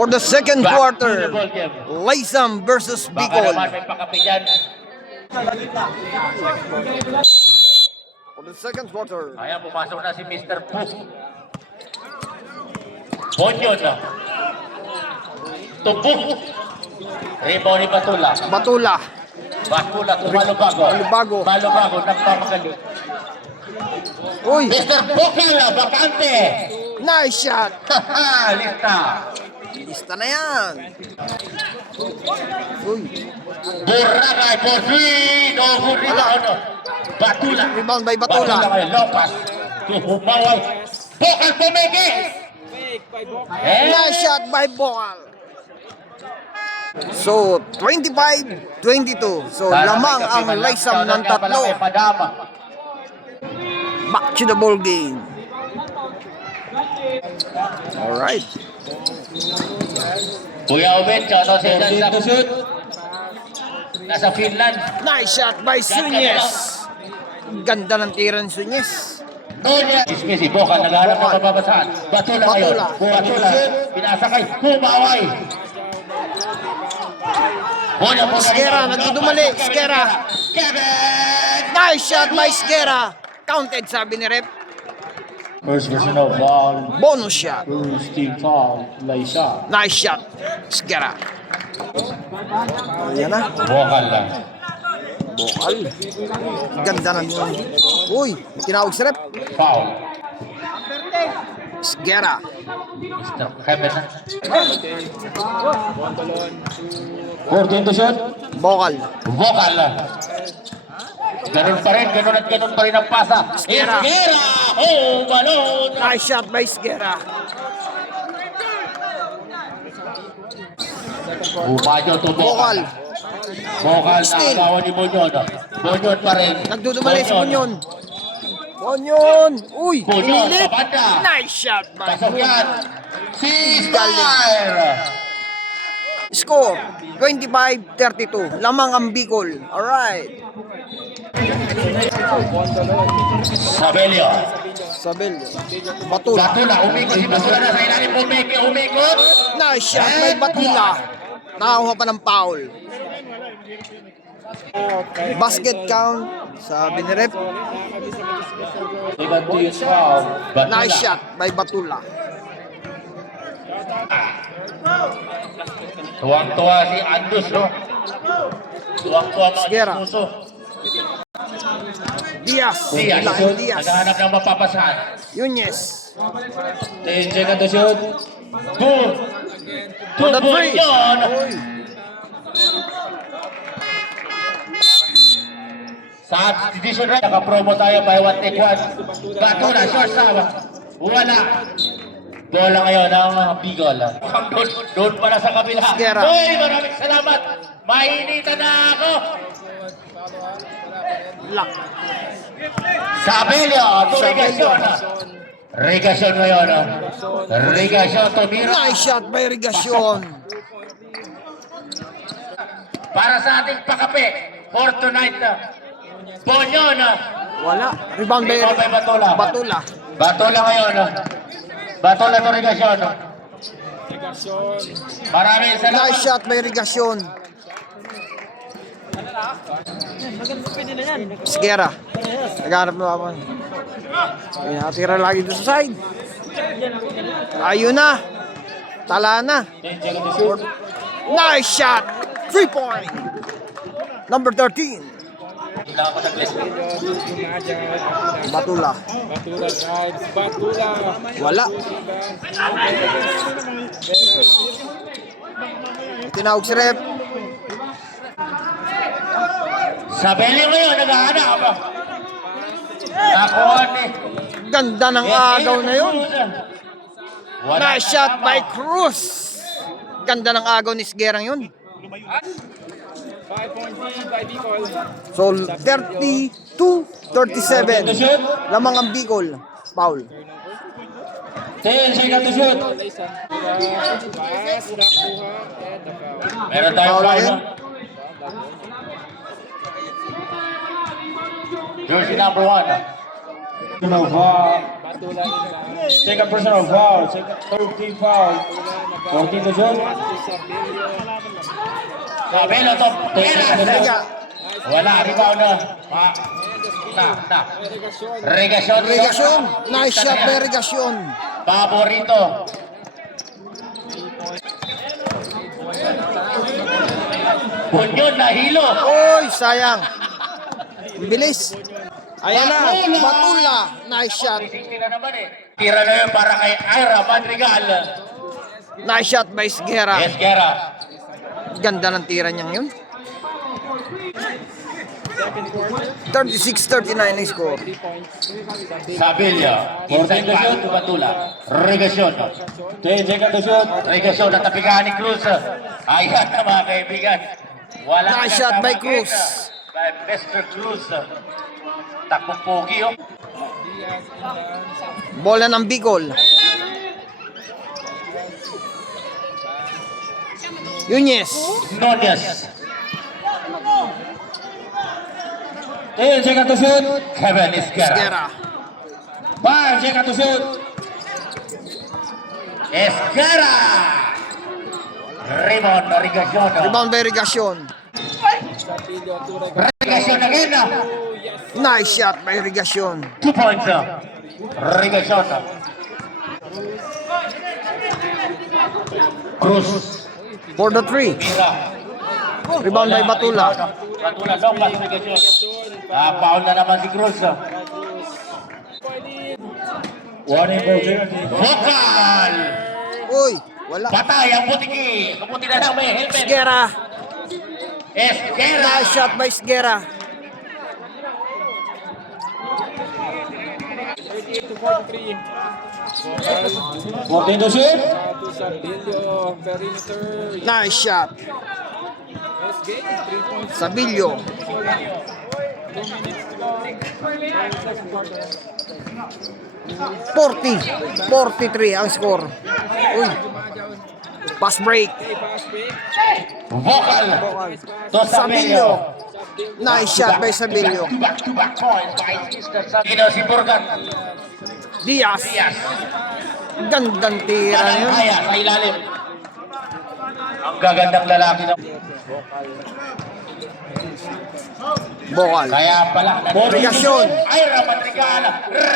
For the second quarter, Laysam versus Baka Bicol. naman may pakapi dyan. For the second quarter, Ayan, pumasok na si Mr. Puff. Bonyon na. Tubuk. Rebound ni Batula. Batula. Batula, tumalubago. Malubago. Malubago, nagpapagaling. Uy, Mr. Bukala, bakante. nice shot. Haha, lista. Lista na yan. Uy, Boracay, Borfin. O, rebound. Batula. rebound by Batula. Batula kay Lopas. Humaway. Bukal pumigil. Nice shot by Bokal. So, 25-22. So, lamang ang Laysam ng tatlo. Back to the ball game. Alright. Kuya Obed, shoutout sa dyan sa nasa Finland. Nice shot by Sunyes. Ganda ng tira ni Sunyes. Ismisi, Bokal, naghahanap ng mababasaan. Batula ngayon. Batula, pinasa kay Humaway. Skera, nagdudumali. Skera. Kevin! Nice shot by Skera. Counted, sabi ni Rep. First personal foul. Bonus shot. First team foul. Laysam. Nice shot. Skera. Ayan na. Bokal lang. Bokal. Ganda ng yun. Uy, may tinawag si Rep. Foul. Skera. Mr. Kevin na. 14 to shot. Bokal. Bokal lang. Ganun pa rin, ganun at ganun pa rin ang pasa. Skera. Skera! Oh, balon! Nice shot by Skera. Umayo to Bokal. Bokal na Still. agawan ni Bonyon. Bonyon pa rin. Nagdudumali si Bunyon. Bunyon. Uy, Bunyon, pinilit. sa banda. Nice shot by Pasok yan. Bunyon. Si Star! Score, 25-32. Lamang ang Bicol. Alright. Sabelio. Sabel. Batula. Batula, umikot. Si Batula na sa ilalim. Umikot. Nice shot by Batula. Nakakuha pa ng foul. Basket count. Sabi ni Rep. Second team foul. Batula. Nice shot by Batula. Tuwang-tuwa si Andus, no? Tuwang-tuwa mga Skera. dispuso. Diaz. Diaz. Laking Diaz. Naghahanap ng mapapasahan. Yunyes. 10 second to shoot. Boom! For the three. Bonyon! Uy. Sa substitution right, naka-promo tayo by 1 take 1. Batula, short sama. Wala. Bola ngayon ang mga Bicol. Doon pala sa kabila. Skera. Uy, maraming salamat. Mainitan na ako. Lock. Sabelio, Regasyon. Regasyon ngayon. Regasyon, tumira. Nice shot by Regasyon. Para sa ating pakape. For tonight. Bonyon. Wala. Rebound by Rebound by Batula. Batula. Batula ngayon. Batula to Regasyon. Maraming salamat. Nice shot by Regasyon. Skera. Naghanap na ako. Natira lagi doon sa side. Ayun na. Tala na. 10 second to shoot. Nice shot. 3 point. Number 13. Batula. Batula drives, Batula. Wala. Tinawag si Rep. Sabelio ngayon, naghahanap. Nakuha ni. Ganda ng agaw na yun. Nice shot by Cruz. Ganda ng agaw ni Sgerang yun. 5-point lead by Bicol. So, 32-37. Lamang ang Bicol. Foul. 10 second to shoot. Laysan. Pass, nakuha, and the foul. Meron tayong Foul foul, again. no? Jersey number 1. Personal foul. Batula inbound. Second personal foul. Third team foul. 14 to shoot. To Sabilio. Sabelo to. Rega. Wala, rebound na. Regasyon. Regasyon. Nice shot by Regasyon. Paborito. Bunyon na hilo. Oy, sayang. Bilis. Ayan na. Batula. Nice shot. 60 na naman eh. Tira na yun para kay Ira Madrigal. Nice shot by Esguera. Esquera. Ganda ng tira niyang yun. 36-39 ang score. 3 points. Sabilia. Inside pass to Batula. Regasyon. 10 seconds to shoot. Regasyon na tapigahan ni Cruz. Ayan na mga kaibigan. Wala Nice shot by Cruz. By Mr. Cruz. Takbong pogi oh. Diaz inbound. Bola ng Bicol. Yunez. Nunez. 10 seconds to shoot. Kevin Esquera. Esguera. 5 seconds to shoot. Esquera. Rebound na Regasyon. Rebound by Regasyon. Sabilio to Regasyon. Regasyon again. Oh, yes. Nice shot by Regasyon. 2 points. Regasyon. Cruz. For the 3. Mira. Rebound by Batula. Batula, long pass Regasyon. Foul na naman si Cruz. Warning for penalty. Vokal. Uy, wala. Patay ang butiki. Kabuti na lang may helmet. Esguera. Esquera. Nice shot by Esguera. 38 to 43. 14 to shoot. To Sabilio. Perimeter. Nice shot. Let's game. 3 points. Sabilio. 2 minutes to go. Second quarter. 43 ang score. Uy, Dumajaw. pass break. Pass break. Vokal. To Sabilio. Sabilio. Nice shot by Sabilio. Back-to-back points by Mr. Sabilio. Si Burgan. Diaz. Diaz. Gandang tira Parang yun. kaya sa ilalim. Ang gagandang lalaki ng Bokal. kaya pala. Regasyon. Ira Madrigal.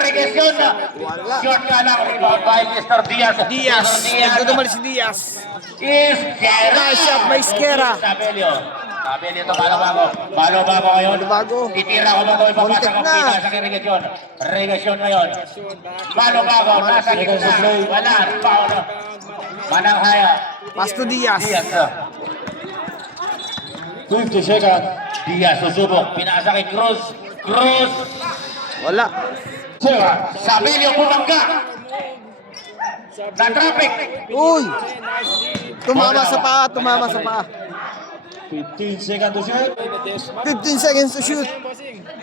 Regasyon. Wala. Short ka lang. Rebound by Mr. Diaz. Diaz. Mr. Diaz. Nagdudumali si Diaz. Esquera. Nice shot by Esquera. Sabilio. Sabilio ito, balo-bago. Balo-bago ngayon. Balo-bago. Titira ko ba ito, ipapasa Muntik ang na. pina sa Regasyon. Regasyon ngayon. Balo-bago, nasa gitna. Wala, rebound. Manang haya. Pass to Diaz. Diaz. 50 seconds. Diaz susubok. Pinasa kay Cruz. Cruz. Wala. Sabilio bumangga. Na traffic. Uy, tumama sa paa, tumama sa paa. 15 seconds to shoot. 15 seconds to shoot.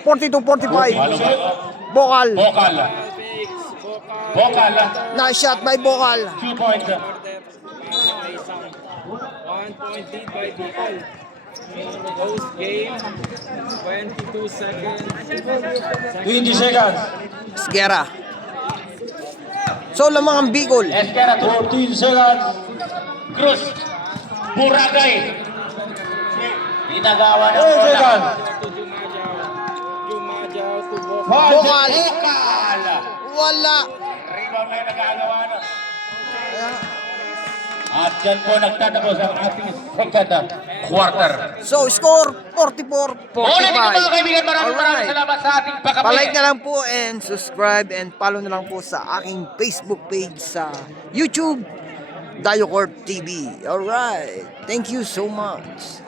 42-45. Balo-bago. Bokal. Vokal. Vokal. Nice shot by Bokal. 2 points. 1 point lead by Bicol. Close game. 22 seconds. 20 seconds. Esguera. So lamang ang Bicol. Esquera to 14 seconds. Cruz. Buragay. Ginagawa ng 10 bola. seconds. To Dumajaw to Bokal. Bokal. Vokal. Wala. Rebound na yung nagagawa na. At dyan po nagtatapos ang ating second quarter. So score 44-45. Ulit ito mga kaibigan, maraming Alright. salamat sa ating pagkape. Palike na lang po and subscribe and follow na lang po sa aking Facebook page sa YouTube, Dayo Corp TV. Alright. Thank you so much.